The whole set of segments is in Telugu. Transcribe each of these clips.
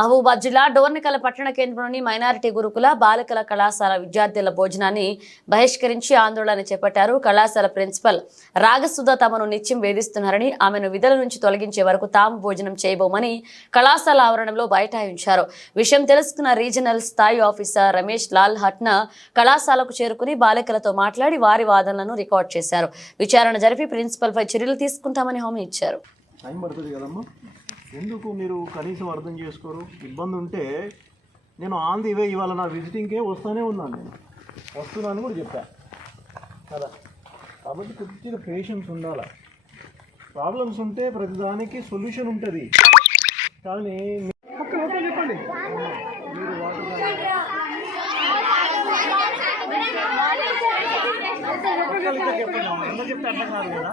మహబూబాద్ జిల్లా డోర్నికల పట్టణ కేంద్రంలోని మైనారిటీ గురుకుల బాలికల కళాశాల విద్యార్థుల భోజనాన్ని బహిష్కరించి ఆందోళన చేపట్టారు. కళాశాల ప్రిన్సిపల్ రాగసుధ తమను నిత్యం వేధిస్తున్నారని ఆమెను విధుల నుంచి తొలగించే వరకు తాము భోజనం చేయబోమని కళాశాల ఆవరణంలో బైఠాయించారు. విషయం తెలుసుకున్న రీజనల్ స్థాయి ఆఫీసర్ రమేష్ లాల్ హట్న కళాశాలకు చేరుకుని బాలికలతో మాట్లాడి వారి వాదనలను రికార్డ్ చేశారు. విచారణ జరిపి ప్రిన్సిపల్ పై చర్యలు తీసుకుంటామని హామీ ఇచ్చారు. ఎందుకు మీరు కనీసం అర్థం చేసుకోరు? ఇబ్బంది ఉంటే నేను ఆన్ ది వే ఇవాళ నా విజిటింగ్కే వస్తూనే ఉన్నాను నేను. వస్తున్నాను కూడా చెప్పా. కదా? కాబట్టి కొద్దిగా పేషెన్స్ ఉండాలి? ప్రాబ్లమ్స్ ఉంటే ప్రతిదానికి సొల్యూషన్ ఉంటుంది. కానీ చెప్పండి. మీరు వాటర్ చెప్పండి. చెప్తే అర్థం కాదు కదా?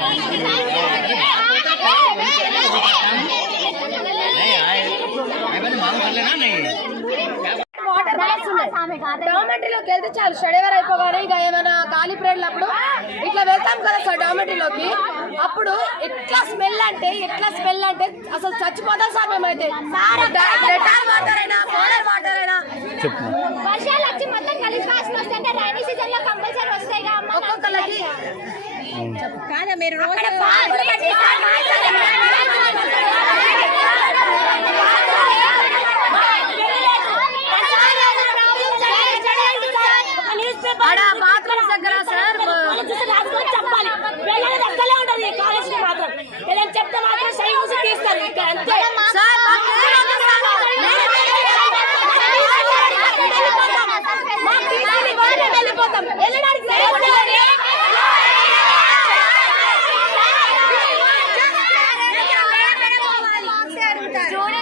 డామెటరీలోకి వెళ్తే చాలు స్టడీవర్ అయిపోగానే ఇక ఏమైనా ఖాళీ పీరియడ్ అప్పుడు ఇట్లా వెళ్తాం కదా సార్ డామెటరీలోకి అప్పుడు ఎట్లా స్మెల్ అంటే ఎట్లా స్మెల్ అంటే అసలు చచ్చిపోతాం సార్ మేమైతే. డెటాల్ వాటర్ అయినా పౌడర్ వాటర్ అయినా. వర్షాలు వచ్చి మొత్తం కలిసి వాసన వస్తుంటే రైనీ సీజన్లో కంపల్సరీ వస్తాయి ఒక్కొక్కరికి కాదా మీరు రోజు